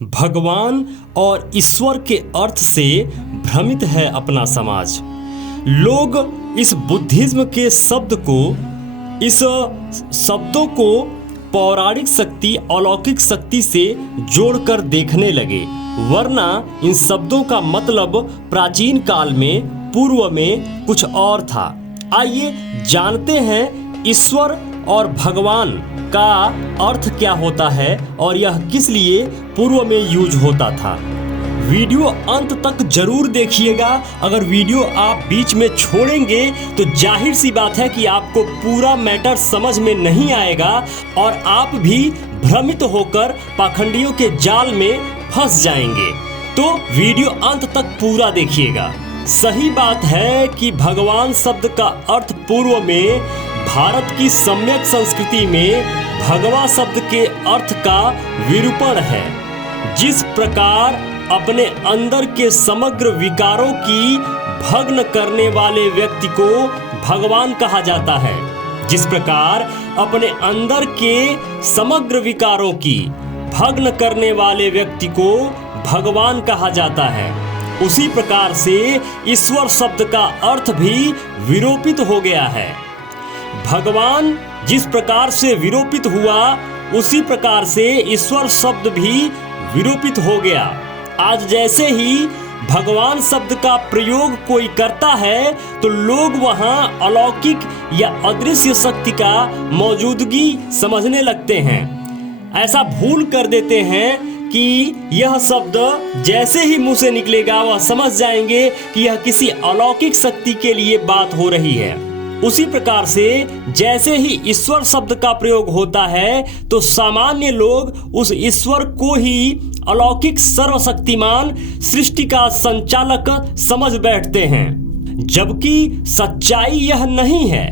भगवान और ईश्वर के अर्थ से भ्रमित है अपना समाज। लोग इस बुद्धिज्म के इस शब्दों को पौराणिक शक्ति, अलौकिक शक्ति से जोड़कर देखने लगे, वरना इन शब्दों का मतलब प्राचीन काल में, पूर्व में कुछ और था। आइए जानते हैं ईश्वर और भगवान का अर्थ क्या होता है और यह किस लिए पूर्व में यूज होता था। वीडियो अंत तक जरूर देखिएगा। अगर वीडियो आप बीच में छोड़ेंगे तो जाहिर सी बात है कि आपको पूरा मैटर समझ में नहीं आएगा और आप भी भ्रमित होकर पाखंडियों के जाल में फंस जाएंगे। तो वीडियो अंत तक पूरा देखिएगा। सही बात है कि भगवान शब्द का अर्थ पूर्व में भारत की सम्यक संस्कृति में भगवा शब्द के अर्थ का विरूपण है। जिस प्रकार अपने अंदर के समग्र विकारों की भग्न करने वाले व्यक्ति को भगवान कहा जाता है, जिस प्रकार अपने अंदर के समग्र विकारों की भग्न करने वाले व्यक्ति को भगवान कहा जाता है, उसी प्रकार से ईश्वर शब्द का अर्थ भी विरूपित हो गया है। भगवान जिस प्रकार से विरूपित हुआ, उसी प्रकार से ईश्वर शब्द भी विरूपित हो गया। आज जैसे ही भगवान शब्द का प्रयोग कोई करता है तो लोग वहां अलौकिक या अदृश्य शक्ति का मौजूदगी समझने लगते हैं। ऐसा भूल कर देते हैं कि यह शब्द जैसे ही मुंह से निकलेगा वह समझ जाएंगे कि यह किसी अलौकिक शक्ति के लिए बात हो रही है। उसी प्रकार से जैसे ही ईश्वर शब्द का प्रयोग होता है तो सामान्य लोग उस ईश्वर को ही अलौकिक सर्वशक्तिमान सृष्टि का संचालक समझ बैठते हैं, जबकि सच्चाई यह नहीं है।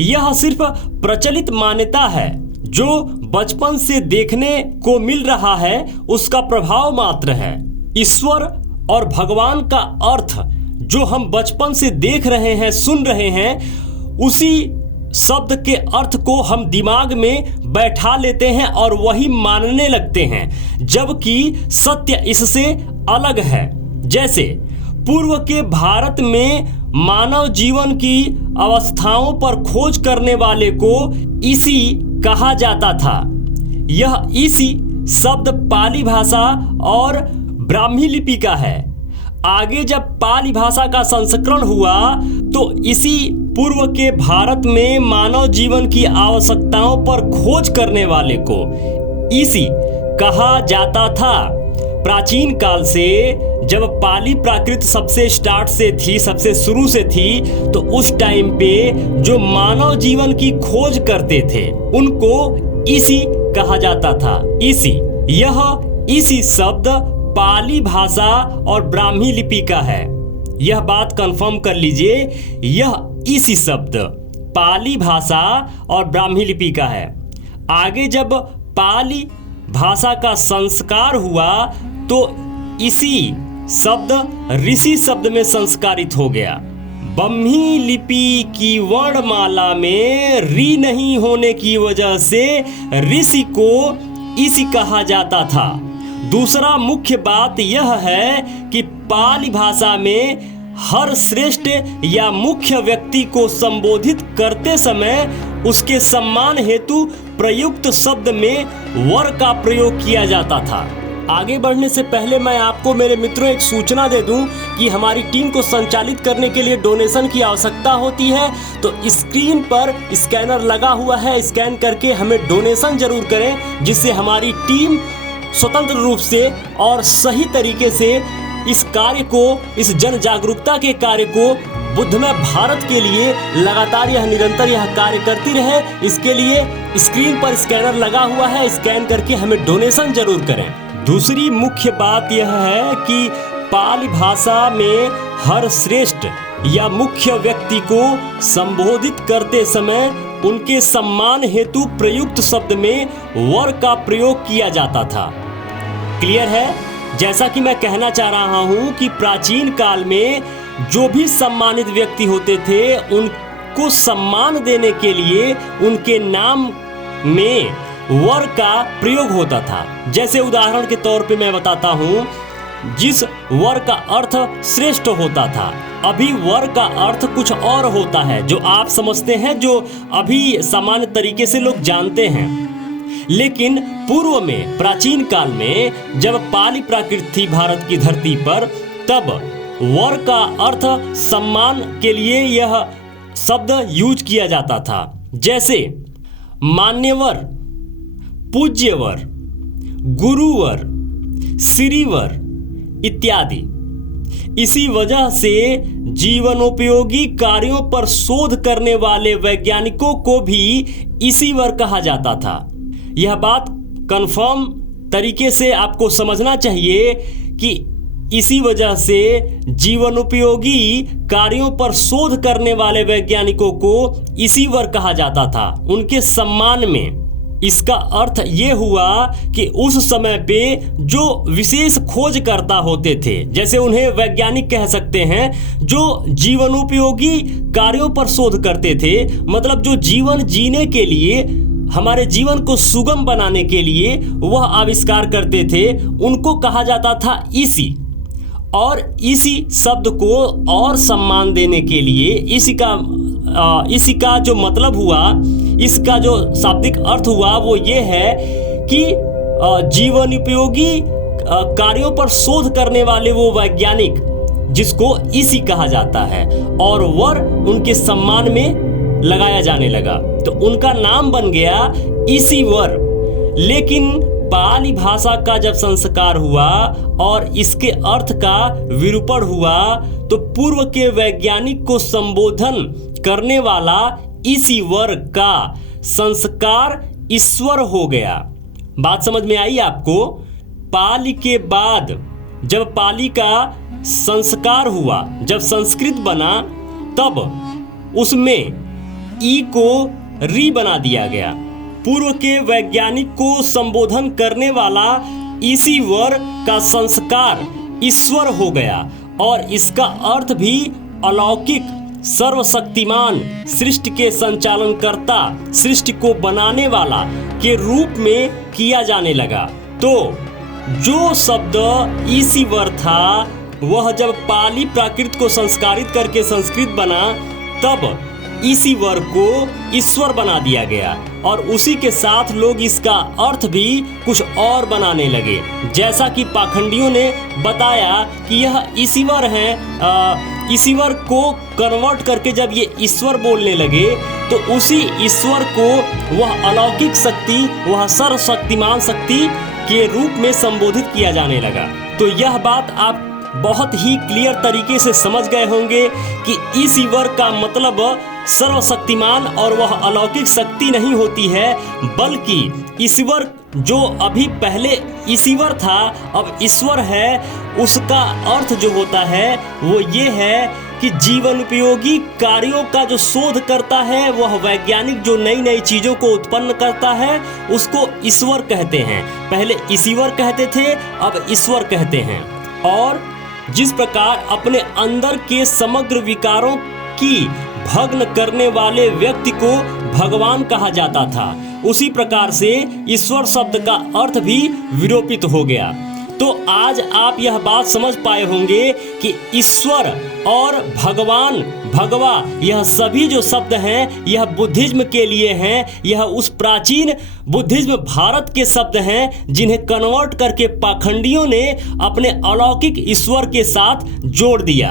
यह सिर्फ प्रचलित मान्यता है, जो बचपन से देखने को मिल रहा है उसका प्रभाव मात्र है। ईश्वर और भगवान का अर्थ जो हम बचपन से देख रहे हैं, सुन रहे हैं, उसी शब्द के अर्थ को हम दिमाग में बैठा लेते हैं और वही मानने लगते हैं, जबकि सत्य इससे अलग है। जैसे पूर्व के भारत में मानव जीवन की अवस्थाओं पर खोज करने वाले को ईसी कहा जाता था। यह ईसी शब्द पाली भाषा और ब्राह्मी लिपि का है। आगे जब पाली भाषा का संस्करण हुआ तो इसी पूर्व के भारत में मानव जीवन की आवश्यकताओं पर खोज करने वाले को ईसी कहा जाता था। प्राचीन काल से जब पाली प्राकृत सबसे स्टार्ट से थी, सबसे शुरू से थी, तो उस टाइम पे जो मानव जीवन की खोज करते थे उनको ईसी कहा जाता था। ईसी, यह ईसी शब्द पाली भाषा और ब्राह्मी लिपि का है। यह बात कंफर्म कर लीजिए, यह ईसी शब्द पाली भाषा और ब्राह्मी लिपि का है। आगे जब पाली भाषा का संस्कार हुआ तो इसी शब्द ऋषि शब्द में संस्कारित हो गया। ब्राह्मी लिपि की वर्णमाला में री नहीं होने की वजह से ऋषि को ईसी कहा जाता था। दूसरा मुख्य बात यह है कि पाली भाषा में हर श्रेष्ठ या मुख्य व्यक्ति को संबोधित करते समय उसके सम्मान हेतु प्रयुक्त शब्द में वर का प्रयोग किया जाता था। आगे बढ़ने से पहले मैं आपको मेरे मित्रों एक सूचना दे दूं कि हमारी टीम को संचालित करने के लिए डोनेशन की आवश्यकता होती है, तो स्क्रीन पर स्कैनर लगा हुआ है, स्कैन करके हमें डोनेशन जरूर करें, जिससे हमारी टीम स्वतंत्र रूप से और सही तरीके से इस कार्य को, इस जन जागरूकता के कार्य को बुद्धमय भारत के लिए लगातार निरंतर यह कार्य करती रहे। इसके लिए स्क्रीन पर स्कैनर लगा हुआ है, स्कैन करके हमें डोनेशन जरूर करें। दूसरी मुख्य बात यह है कि पाली भाषा में हर श्रेष्ठ या मुख्य व्यक्ति को संबोधित करते समय उनके सम्मान हेतु प्रयुक्त शब्द में वर का प्रयोग किया जाता था। क्लियर है? जैसा कि मैं कहना चाह रहा हूं कि प्राचीन काल में जो भी सम्मानित व्यक्ति होते थे, उनको सम्मान देने के लिए उनके नाम में वर का प्रयोग होता था। जैसे उदाहरण के तौर पे मैं बताता हूँ, जिस वर का अर्थ श्रेष्ठ होता था, अभी वर का अर्थ कुछ और होता है जो आप समझते हैं, जो अभी सामान्य तरीके से लोग जानते हैं। लेकिन पूर्व में, प्राचीन काल में जब पाली प्राकृत थी भारत की धरती पर, तब वर का अर्थ सम्मान के लिए यह शब्द यूज किया जाता था। जैसे मान्यवर, पूज्यवर, गुरुवर, श्रीवर इत्यादि। इसी वजह से जीवनोपयोगी कार्यों पर शोध करने वाले वैज्ञानिकों को भी इसी वर कहा जाता था। यह बात कंफर्म तरीके से आपको समझना चाहिए कि इसी वजह से जीवनोपयोगी कार्यों पर शोध करने वाले वैज्ञानिकों को इसी वर कहा जाता था, उनके सम्मान में। इसका अर्थ ये हुआ कि उस समय पे जो विशेष खोजकर्ता होते थे, जैसे उन्हें वैज्ञानिक कह सकते हैं, जो जीवनोपयोगी कार्यों पर शोध करते थे, मतलब जो जीवन जीने के लिए, हमारे जीवन को सुगम बनाने के लिए वह आविष्कार करते थे, उनको कहा जाता था इसी। और इसी शब्द को और सम्मान देने के लिए इसी का जो मतलब हुआ, इसका जो शाब्दिक अर्थ हुआ वो ये है कि जीवनोपयोगी कार्यों पर शोध करने वाले वो वैज्ञानिक, जिसको इसी कहा जाता है, और वर उनके सम्मान में लगाया जाने लगा, तो उनका नाम बन गया इसी वर। लेकिन पाली भाषा का जब संस्कार हुआ और इसके अर्थ का विरूपण हुआ, तो पूर्व के वैज्ञानिक को संबोधन करने वाला इसी वर का संस्कार ईश्वर हो गया। बात समझ में आई आपको? पाली के बाद जब पाली का संस्कार हुआ, जब संस्कृत बना, तब उसमें ई को री बना दिया गया। पूर्व के वैज्ञानिक को संबोधन करने वाला इसी वर का संस्कार ईश्वर हो गया, और इसका अर्थ भी अलौकिक, सर्वशक्तिमान, सृष्टि के संचालनकर्ता, सृष्टि को बनाने वाला के रूप में किया जाने लगा। तो जो शब्द इसी वर था, वह जब पाली प्राकृत को संस्कारित करके संस्कृत बना, तब इसी वर को ईश्वर बना दिया गया, और उसी के साथ लोग इसका अर्थ भी कुछ और बनाने लगे। जैसा कि पाखंडियों ने बताया कि यह ईश्वर है, ईश्वर को कन्वर्ट करके जब ये ईश्वर बोलने लगे, तो उसी ईश्वर को वह अलौकिक शक्ति, वह सर्वशक्तिमान शक्ति के रूप में संबोधित किया जाने लगा। तो यह बात आप बहुत ही क्लियर तरीके से समझ गए होंगे कि इस ईश्वर का मतलब सर्वशक्तिमान और वह अलौकिक शक्ति नहीं होती है, बल्कि ईश्वर जो अभी पहले ईश्वर था, अब ईश्वर है, उसका अर्थ जो होता है वो ये है कि जीवन उपयोगी कार्यों का जो शोध करता है, वह वैज्ञानिक जो नई नई चीज़ों को उत्पन्न करता है, उसको ईश्वर कहते हैं। पहले ईश्वर कहते थे, अब ईश्वर कहते हैं। और जिस प्रकार अपने अंदर के समग्र विकारों की भग्न करने वाले व्यक्ति को भगवान कहा जाता था, उसी प्रकार से ईश्वर शब्द का अर्थ भी विरूपित हो गया। तो आज आप यह बात समझ पाए होंगे कि ईश्वर और भगवान, भगवा, यह सभी जो शब्द हैं, यह बुद्धिज्म के लिए हैं। यह उस प्राचीन बुद्धिज्म भारत के शब्द हैं, जिन्हें कन्वर्ट करके पाखंडियों ने अपने अलौकिक ईश्वर के साथ जोड़ दिया।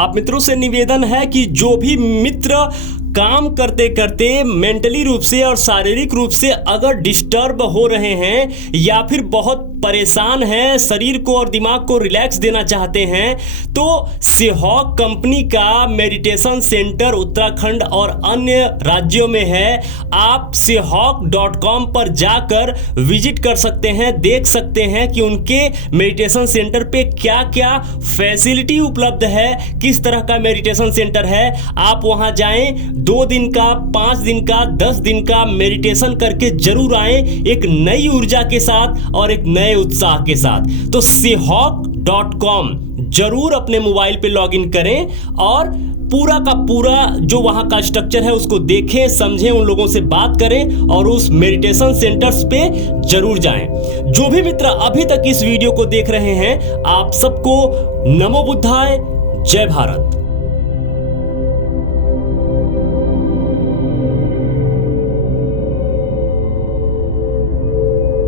आप मित्रों से निवेदन है कि जो भी मित्र काम करते करते मेंटली रूप से और शारीरिक रूप से अगर डिस्टर्ब हो रहे हैं, या फिर बहुत परेशान हैं, शरीर को और दिमाग को रिलैक्स देना चाहते हैं, तो सेहॉक कंपनी का मेडिटेशन सेंटर उत्तराखंड और अन्य राज्यों में है। आप सेहॉक.com पर जाकर विजिट कर सकते हैं, देख सकते हैं कि उनके मेडिटेशन सेंटर पे क्या क्या फैसिलिटी उपलब्ध है, किस तरह का मेडिटेशन सेंटर है। आप वहां जाएं, 2 दिन का, 5 दिन का, 10 दिन का मेडिटेशन करके जरूर आए, एक नई ऊर्जा के साथ और एक नए उत्साह के साथ। तो सेहॉक.com जरूर अपने मोबाइल पे लॉगिन करें और पूरा का पूरा जो वहाँ का स्ट्रक्चर है उसको देखें, समझें, उन लोगों से बात करें और उस मेडिटेशन सेंटर्स पे जरूर जाएं। जो भी मित्र अभी तक इस वीडियो को देख रहे हैं, आप सबको नमो बुद्धाय, जय भारत।